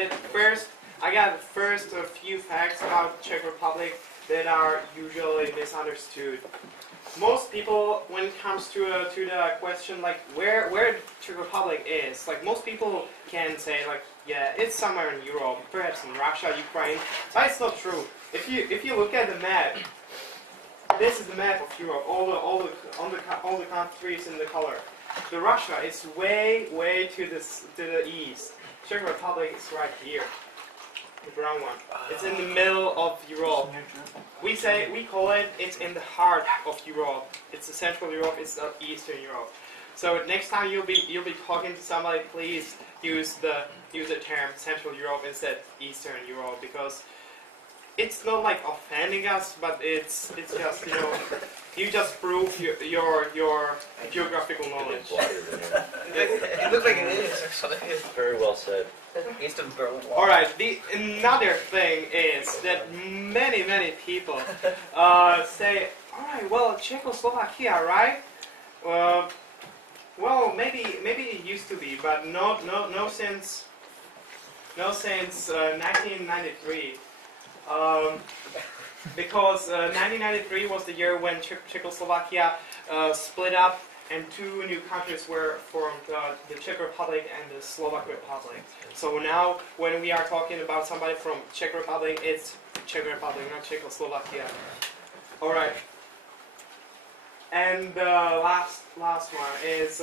it. I got a few facts about Czech Republic that are usually misunderstood. Most people, when it comes to the question like where Czech Republic is, like most people can say like, yeah, it's somewhere in Europe, perhaps in Russia, Ukraine, but it's not true. If you look at the map, this is the map of Europe, all the countries in the color. The Russia is way to the east. Czech Republic is right here, the brown one. It's in the middle of Europe. We call it. It's in the heart of Europe. It's the Central Europe. It's the Eastern Europe. So next time you'll be talking to somebody, please use the term Central Europe instead Eastern Europe, because it's not like offending us, but it's just, you know, you just prove your geographical knowledge. It looks like it is, actually. Very well said. East of Berlin Wall. Alright, another thing is that many people say, alright, well, Czechoslovakia, right? Well, maybe it used to be, but no since 1993. Because 1993 was the year when Czechoslovakia split up and two new countries were formed, the Czech Republic and the Slovak Republic. So now when we are talking about somebody from Czech Republic, it's Czech Republic, not Czechoslovakia. Alright. And the last one is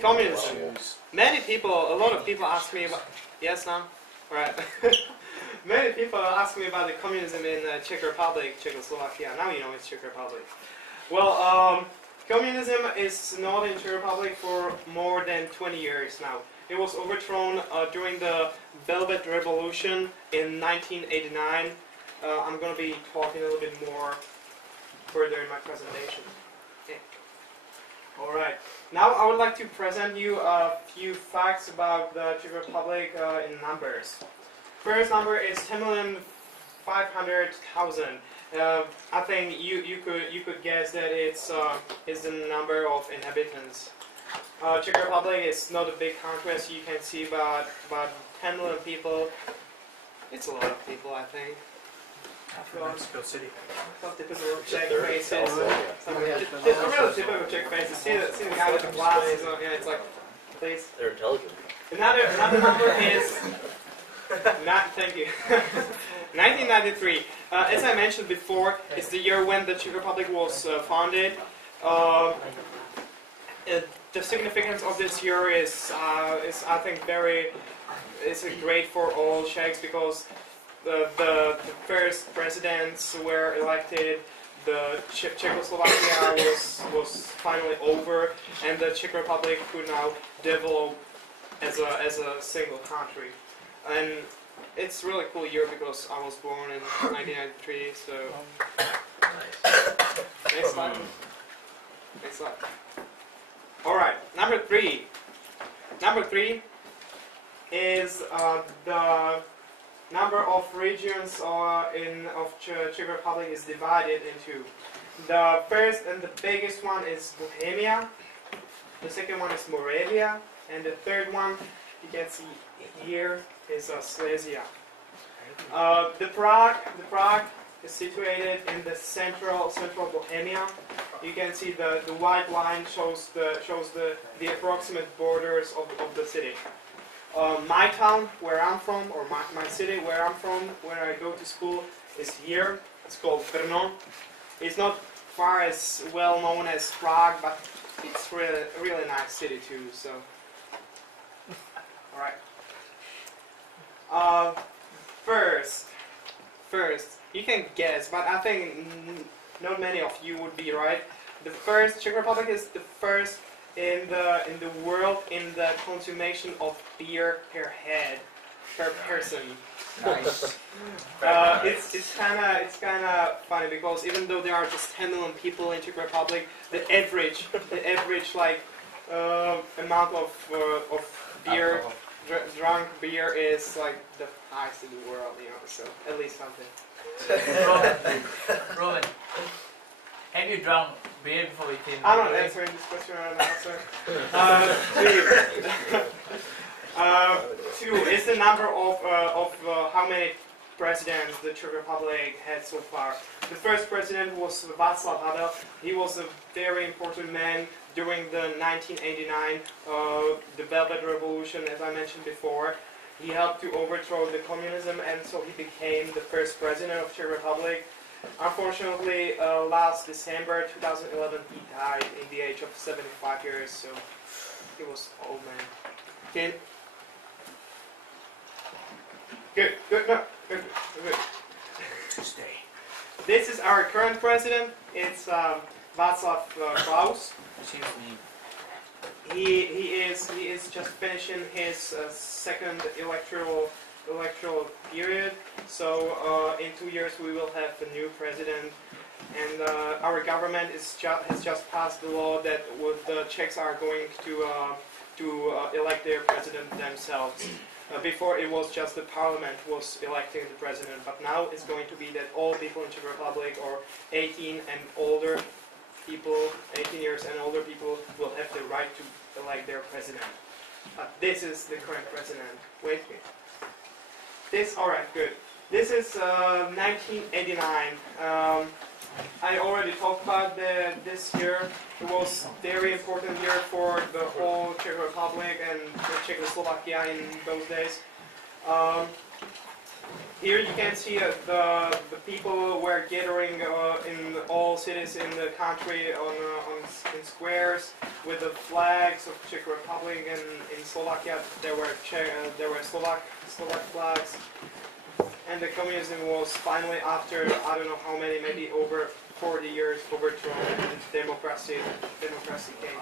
communism. A lot of people ask me about... Yes, no? Alright. Many people ask me about the communism in Czech Republic, Czechoslovakia. Now you know it's Czech Republic. Well, communism is not in Czech Republic for more than 20 years now. It was overthrown during the Velvet Revolution in 1989. I'm going to be talking a little bit more further in my presentation. Okay. Alright, now I would like to present you a few facts about the Czech Republic in numbers. First number is 10,500,000. I think you could guess that it's the number of inhabitants. Czech Republic is not a big country, as you can see, but about 10 million people. It's a lot of people, I think. Mexico City. Some typical Czech faces. There's a real typical Czech faces. See the guy with the glasses. Yeah, it's like, please. They're intelligent. Another number is. Thank you. 1993. As I mentioned before, it's the year when the Czech Republic was founded. The significance of this year is I think great for all Czechs, because the first presidents were elected. The Czechoslovakia was finally over, and the Czech Republic could now develop as a single country. And it's a really cool year because I was born in 1993, so... Next slide. Next slide. Alright, number three. Number 3 is the number of regions of Czech Republic is divided into. The first and the biggest one is Bohemia. The second one is Moravia. And the third one, you can see here, is Silesia. The Prague is situated in the central Bohemia. You can see the white line shows the approximate borders of the city. My town, where I'm from, or my city where I'm from, where I go to school, is here. It's called Brno. It's not far as well known as Prague, but it's really nice city too. So, all right. First, you can guess, but I think not many of you would be right. The first Czech Republic is the first in the world in the consumption of beer per person. Nice. It's kind of funny, because even though there are just 10 million people in Czech Republic, the average like amount of beer. Drunk beer is like the highest in the world, you know, so at least something. Roman, have you drunk beer before you came? I'm not answering this question right now, sir. 2 is the number of how many presidents the Czech Republic had so far. The first president was Václav Havel. He was a very important man during the 1989 the Velvet Revolution, as I mentioned before. He helped to overthrow the communism, and so he became the first president of Czech Republic. Unfortunately, last December 2011, he died in the age of 75 years, so he was an old man. Okay. Good, good, no, good, good. Stay. This is our current president. It's Václav Klaus. He is just finishing his second electoral period. So in 2 years we will have a new president, and our government has just passed the law that the Czechs are going to elect their president themselves. Before it was just the parliament was electing the president, but now it's going to be that all people in Czech Republic or 18 and older people, 18 years and older people will have the right to elect their president. This is the current president. Wait. This, alright, good. This is 1989. I already talked about this year. It was a very important year for the whole Czech Republic and Czechoslovakia in those days. Here you can see the people were gathering in all cities in the country in squares with the flags of Czech Republic, and in Slovakia there were Slovak flags. And the communism was finally, after I don't know how many, maybe over 40 years, overthrown, and democracy came.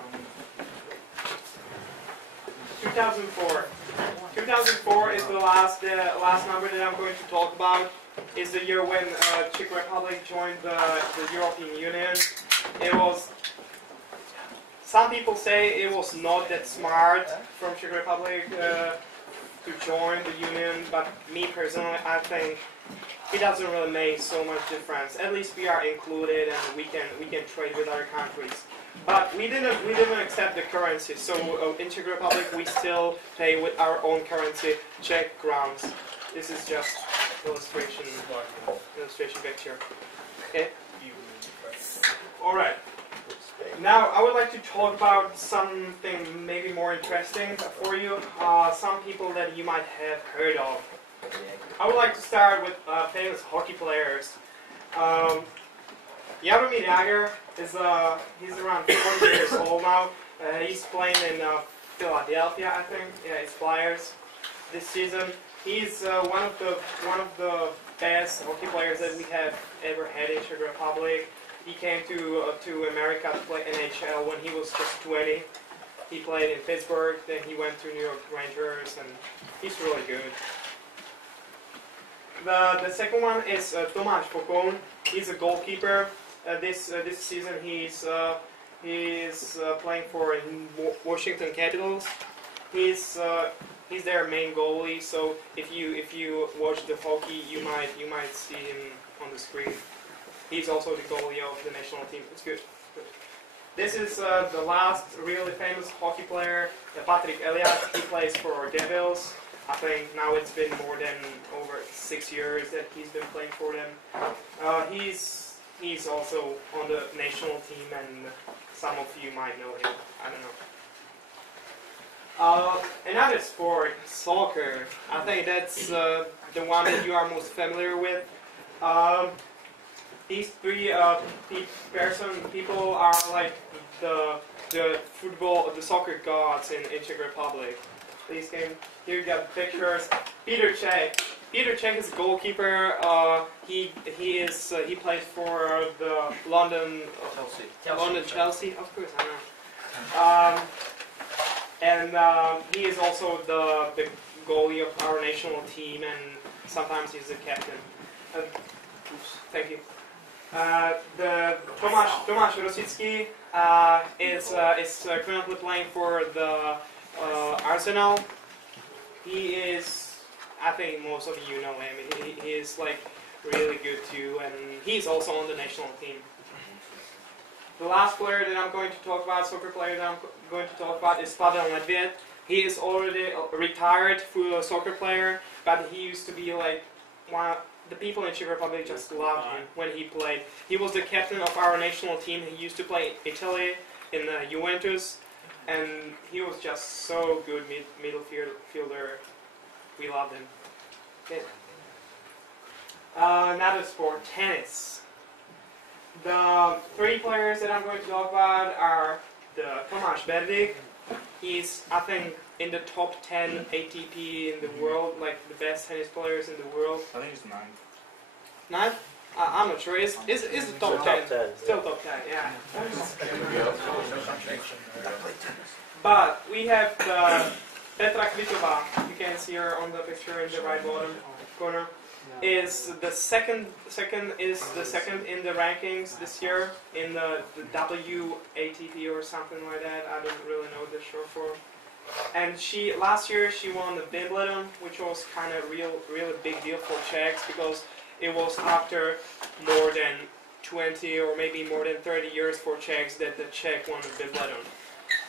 2004. 2004 is the last number that I'm going to talk about. Is the year when Czech Republic joined the European Union. It was. Some people say it was not that smart from Czech Republic to join the union, but me personally, I think it doesn't really make so much difference. At least we are included, and we can trade with other countries. But we didn't accept the currency. So in Czech Republic, we still pay with our own currency, Czech crowns. This is just illustration picture. Okay. All right. Now, I would like to talk about something maybe more interesting for you, some people that you might have heard of. I would like to start with famous hockey players. Jaromír Jágr he's around 40 years old now. He's playing in Philadelphia, I think. Yeah, it's Flyers this season. He's one of the best hockey players that we have ever had in Czech Republic. He came to America to play NHL when he was just 20. He played in Pittsburgh, then he went to New York Rangers, and he's really good. The second one is Tomáš Fokon. He's a goalkeeper. This season he is playing for Washington Capitals. He's their main goalie. So if you watch the hockey, you might see him on the screen. He's also the goalie of the national team. It's good. This is the last really famous hockey player, Patrik Elias. He plays for Devils. I think now it's been more than over 6 years that he's been playing for them. He's also on the national team, and some of you might know him. I don't know. Another sport, soccer. I think that's the one that you are most familiar with. These three people are like the soccer gods in Czech Republic. Please came. Here you got pictures. Petr Cech. Petr Cech is a goalkeeper. He plays for the London Chelsea. Of course, I know. And he is also the goalie of our national team, and sometimes he's the captain. Thank you. The Tomáš Rosický is currently playing for the Arsenal. He is, I think most of you know him. He is like really good too, and he's also on the national team. The last player that I'm going to talk about, soccer player that I'm going to talk about, is Pavel Nedvěd. He is already a retired soccer player, but he used to be like one of the people in Czech Republic just loved him when he played. He was the captain of our national team. He used to play Italy in Juventus, and he was just so good middle fielder. We loved him. Okay. Another sport, tennis. The three players that I'm going to talk about are the Tomáš Berdych. He's, I think, in the top 10 ATP in the world, like the best tennis players in the world. I think it's 9. 9? I'm not sure. Is the top 10? Still top 10, yeah. But we have the Petra Kvitova. You can see her on the picture in the right bottom corner. Is the second in the rankings this year in the WATP or something like that. I don't really know the short form. And last year she won the Wimbledon, which was kind of really big deal for Czechs because it was after more than 20 or maybe more than 30 years for Czechs that the Czech won the Wimbledon.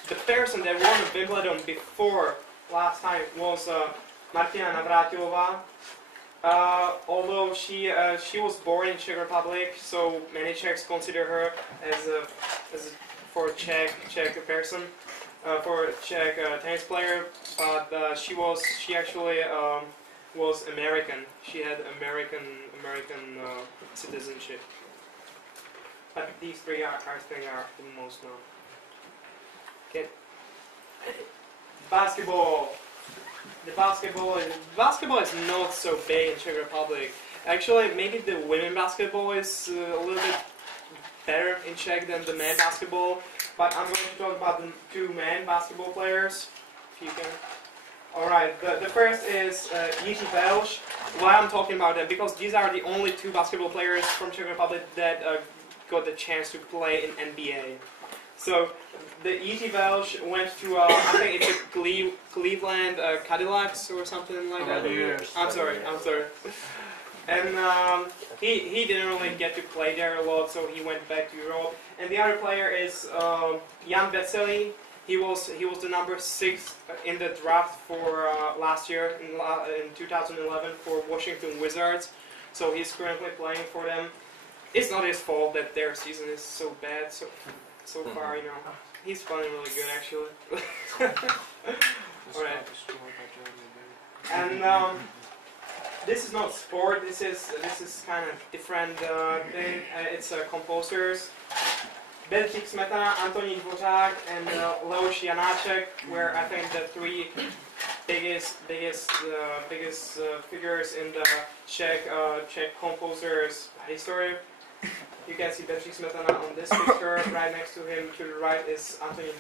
The person that won the Wimbledon before last time was Martina Navrátilová. Although she was born in Czech Republic, so many Czechs consider her as for a Czech person, for a Czech tennis player. But she actually was American. She had American citizenship. But these three I think are the most known. Okay. Basketball. The basketball is not so big in Czech Republic. Actually, maybe the women basketball is a little bit better in Czech than the men basketball. But I'm going to talk about the two men basketball players, if you can. Alright, the first is Jiří Velš. Why I'm talking about them? Because these are the only two basketball players from Czech Republic that got the chance to play in NBA. So the Jiří Velš went to I think it's a Cleveland Cadillacs or something like that. I'm sorry. And he didn't really get to play there a lot, so he went back to Europe. And the other player is Jan Veselý. He was the number 6 in the draft for last year in 2011 for Washington Wizards. So he's currently playing for them. It's not his fault that their season is so bad so far, you know. He's playing really good actually. Alright. And this is not sport. This is kind of different thing. It's composers. Bedřich Smetana, Antonín Dvořák, and Leoš Janáček were, I think, the three biggest figures in the Czech composers history. You can see Bedřich Smetana on this picture. Right next to him, to the right, is Antonín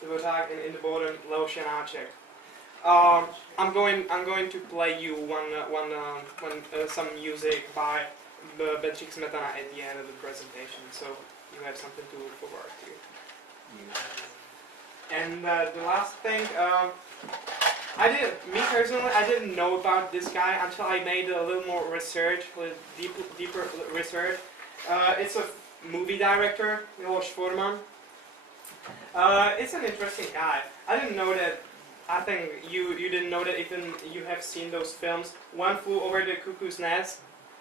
Dvořák, and in the bottom, Leoš Janáček. I'm going to play you some music by Bedřich Smetana at the end of the presentation, so you have something to look forward to. And the last thing, I didn't know about this guy until I made a little more research, deeper research. It's a movie director, Miloš Forman. It's an interesting guy. I didn't know that. I think you didn't know that even you have seen those films. One Flew Over the Cuckoo's Nest.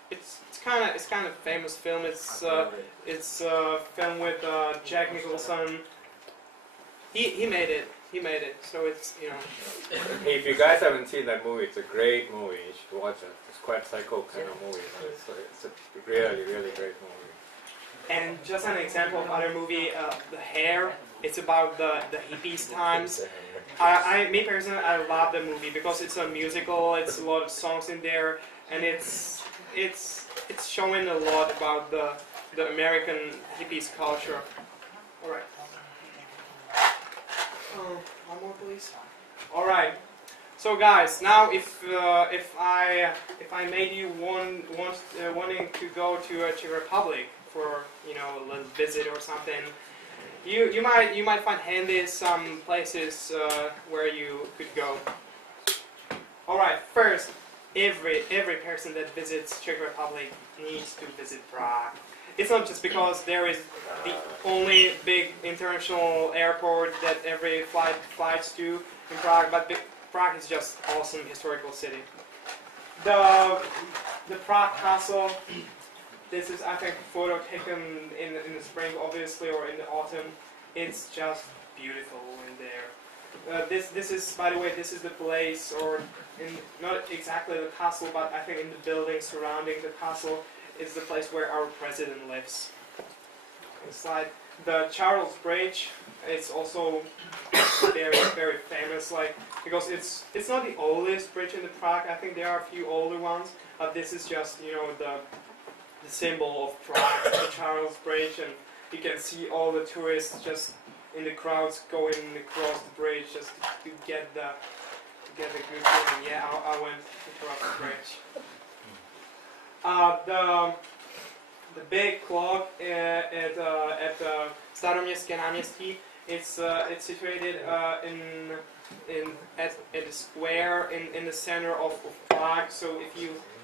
It's kind of famous film. It's a film with Jack Nicholson. He made it. So it's, you know. Hey, if you guys haven't seen that movie, it's a great movie. You should watch it. It's quite psycho kind of movie. It's a really great movie. And just an example of other movie, The Hair. It's about the hippies times. Me personally, I love the movie because it's a musical. It's a lot of songs in there, and it's showing a lot about the American hippies culture. All right. One more, please. All right. So, guys, now if I made you wanting to go to Czech Republic for, you know, a little visit or something, you might find handy some places where you could go. All right. First, every person that visits Czech Republic needs to visit Prague. It's not just because there is the only big international airport that every flights to. in Prague, but Prague is just awesome historical city. The Prague Castle. This is, I think, a photo taken in the spring, obviously, or in the autumn. It's just beautiful in there. This is, by the way, this is the place, or not exactly the castle, but I think in the building surrounding the castle is the place where our president lives. It's like the Charles Bridge. It's also very, very famous, like, because it's not the oldest bridge in the Prague. I think there are a few older ones, but this is just, you know, the symbol of Prague, the Charles Bridge, and you can see all the tourists just in the crowds going across the bridge just to get the good feeling. Yeah, I went across the bridge. The big clock at the Staroměstské náměstí. It's situated at a square in the center of Prague. So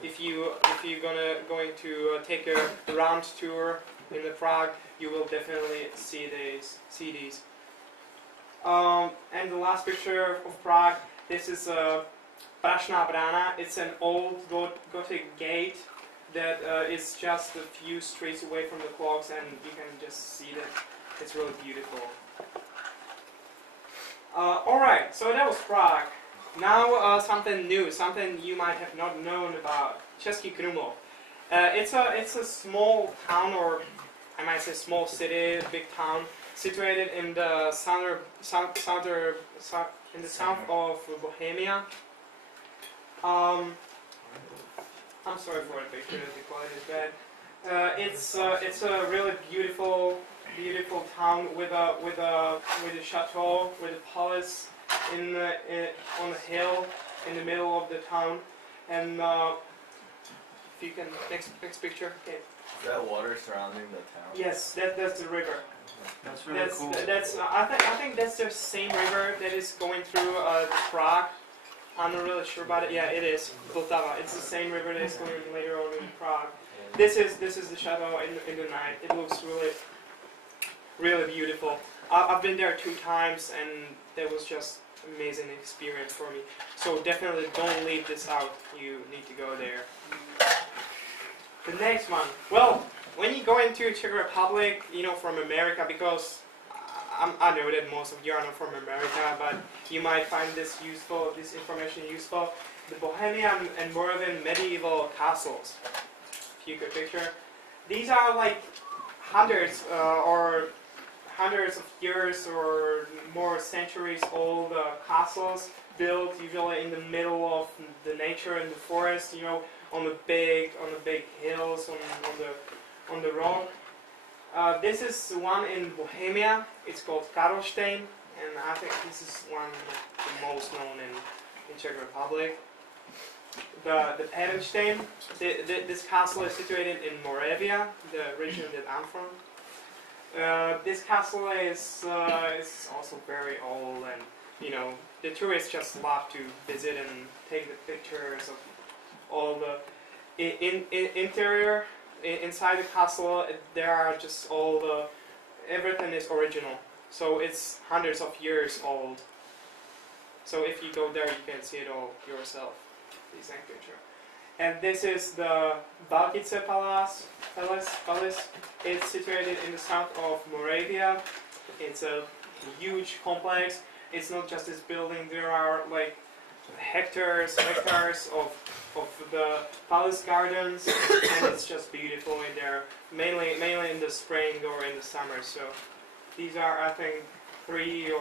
if you're going to take a round tour in the Prague, you will definitely see these. And the last picture of Prague. This is Prašná brána. It's an old Gothic gate that is just a few streets away from the clocks, and you can just see that it's really beautiful. Alright, so that was Prague. Now something new, something you might have not known about. Český Krumlov. It's a small town, or I might say small city, big town, situated in the south of Bohemia. I'm sorry for the picture, the quality is bad. It's a really beautiful town with a chateau, with a palace on the hill in the middle of the town. And if you can, next picture. Okay. Is that water surrounding the town? Yes, that's the river. That's really cool. I think that's the same river that is going through Prague. I'm not really sure about it. Yeah, it is Vltava. It's the same river that is going later on in Prague. This is the chateau in the night. It looks really beautiful. I've been there 2 times, and that was just amazing experience for me. So definitely don't leave this out. You need to go there. The next one. Well, when you go into Czech Republic, you know, from America, because I know that most of you are not from America, but you might find this information useful. The Bohemian and Moravian medieval castles. If you could picture, these are like hundreds of years or more centuries old castles built usually in the middle of the nature and the forest. You know, on the big hills on the rock. This is one in Bohemia. It's called Karlštejn, and I think this is one of the most known in Czech Republic. The Perenstein. This castle is situated in Moravia, the region that I'm from. This castle is also very old, and you know, the tourists just love to visit and take the pictures of all the interior. Inside the castle, there are just everything is original. So it's hundreds of years old. So if you go there, you can see it all yourself. The exact picture. And this is the Baltice Palace. It's situated in the south of Moravia. It's a huge complex. It's not just this building. There are like hectares of the palace gardens, and it's just beautiful in there. Mainly in the spring or in the summer. So these are, I think, 3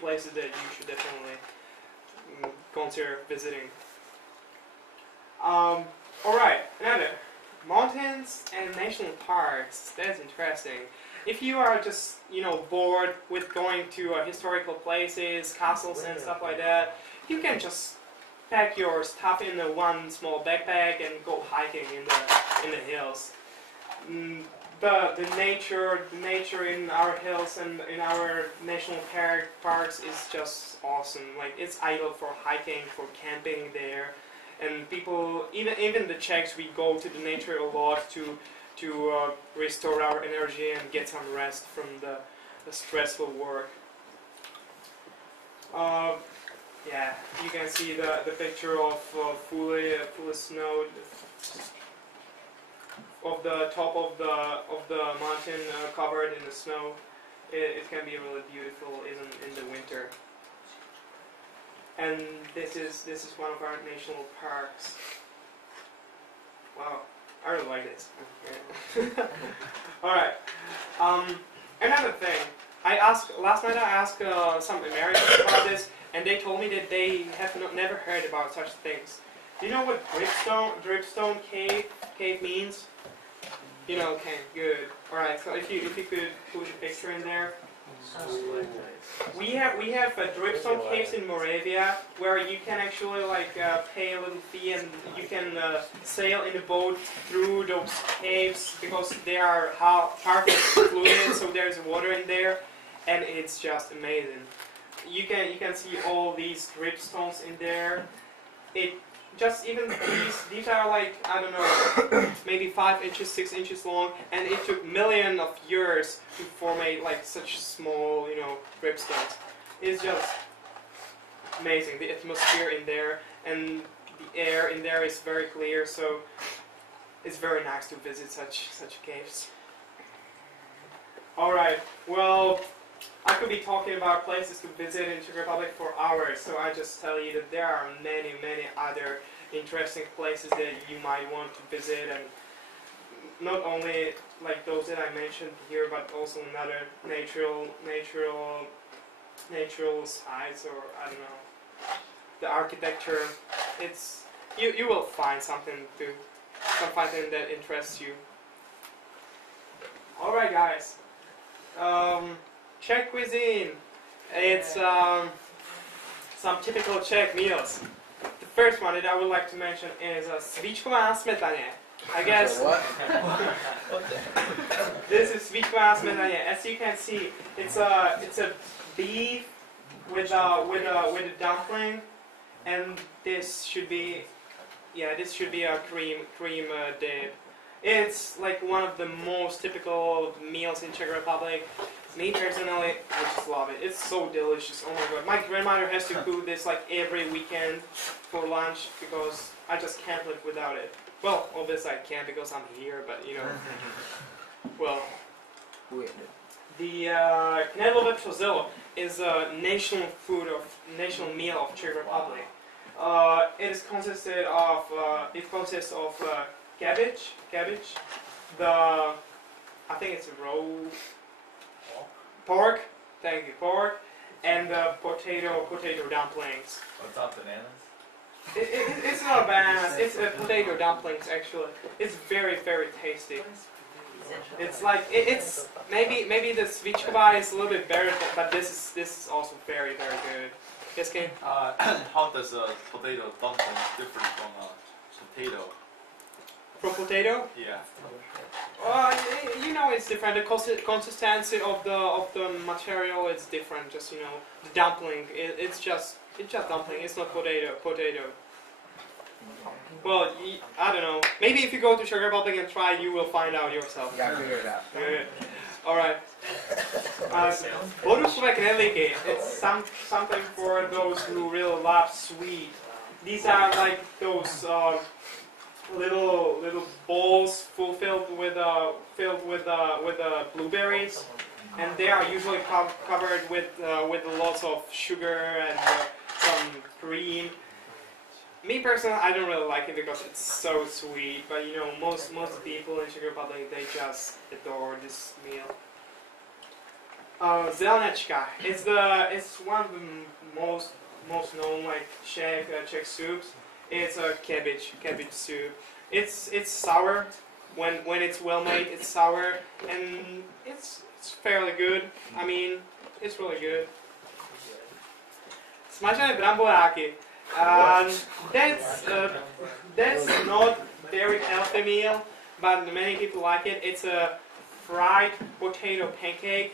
places that you should definitely consider visiting. Alright, another. Mountains and national parks. That's interesting. If you are just, you know, bored with going to historical places, castles and stuff like that, you can just pack your stuff in one small backpack and go hiking in the hills. The nature in our hills and in our national parks is just awesome. Like, it's ideal for hiking, for camping there. And people, even the Czechs, we go to the nature a lot to restore our energy and get some rest from the stressful work. Yeah, you can see the picture of fully snow of the top of the mountain covered in the snow. It can be really beautiful even in the winter. And this is one of our national parks. Wow, I really like this. All right. Another thing, last night I asked some Americans about this, and they told me that they have never heard about such things. Do you know what dripstone cave means? You know, okay, good. All right. So if you could put a picture in there. We have dripstone caves in Moravia where you can actually like pay a little fee and you can sail in a boat through those caves because they are partly fluid, so there's water in there, and it's just amazing. You can see all these dripstones in there. Even these are like, I don't know, maybe 5 inches, 6 inches long, and it took millions of years to formate like such small, dripstones. It's just amazing. The atmosphere in there and the air in there is very clear, so it's very nice to visit such caves. All right, well, I could be talking about places to visit in Czech Republic for hours, so I just tell you that there are many other interesting places that you might want to visit, and not only like those that I mentioned here, but also another natural sites, or I don't know, the architecture. It's you will find something that interests you. All right, guys. Czech cuisine. It's some typical Czech meals. The first one that I would like to mention is svíčková smetana. I guess this is svíčková smetana. As you can see, it's a beef with a dumpling, and this should be a cream dip. It's like one of the most typical meals in Czech Republic. Me personally, I just love it. It's so delicious. Oh my god. My grandmother has to cook this like every weekend for lunch because I just can't live without it. Well, obviously I can't because I'm here, but well. The knedlové přozelo is a national meal of Czech Republic. It consists of cabbage. I think it's raw pork. Thank you, pork, and potato dumplings. What's up, bananas? It's not bananas. It's potato dumplings actually. It's very tasty. It's like it's maybe the svíčková is a little bit better, but this is also very good. Yes, Ken? How does a potato dumpling differ from a potato? From potato? Yeah. It's different. The consistency of the material is different. Just the dumpling. It's just dumpling. It's not potato. Well, I don't know. Maybe if you go to Czech Republic and try, you will find out yourself. Yeah, figure it out. Good. All right. Borůvkové knedlíky. It's something for those who really love sweet. These are like those little bowls filled with blueberries, and they are usually covered with lots of sugar and some cream. Me personally, I don't really like it because it's so sweet. But most people in Czech Republic, they just adore this meal. Zelenečka. It's one of the most known like Czech soups. It's a cabbage soup. It's sour. When it's well made, it's sour, and it's fairly good. I mean, it's really good. Smažené bramboráky. That's not very healthy meal, but many people like it. It's a fried potato pancake,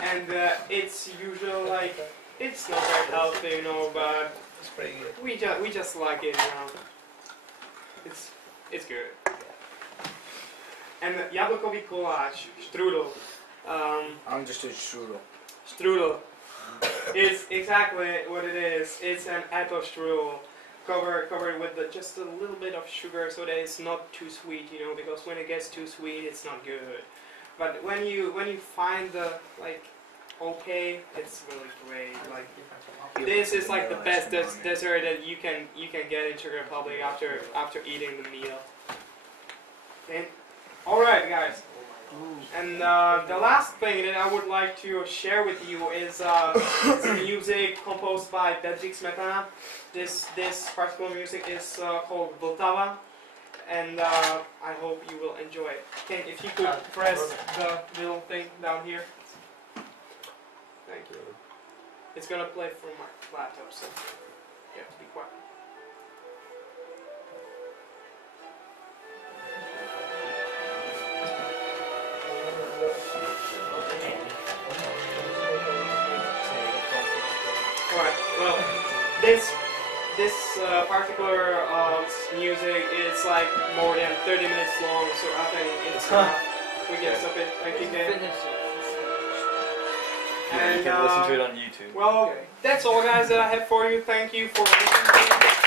and it's usually like it's not very healthy, but It's pretty good. we just like it, It's good. And jablkový koláč, strudel. I understood strudel. Strudel. It's exactly what it is. It's an apple strudel covered with just a little bit of sugar so that it's not too sweet, you know, because when it gets too sweet, it's not good. But when you find the like okay, it's really great. Like this is like the best dessert that you can get in Czech Republic after eating the meal. Okay. All right, guys. And the last thing that I would like to share with you is music composed by Bedřich Smetana. This particular music is called Vltava, and I hope you will enjoy it. Ken, if you could press the little thing down here. Thank you. It's gonna play from my laptop, so you have to be quiet. Alright, well, this particular music is like more than 30 minutes long, so I think it's we can stop it. Thank you, Ken. You can listen to it on YouTube. Well, that's all, guys, that I have for you. Thank you for listening.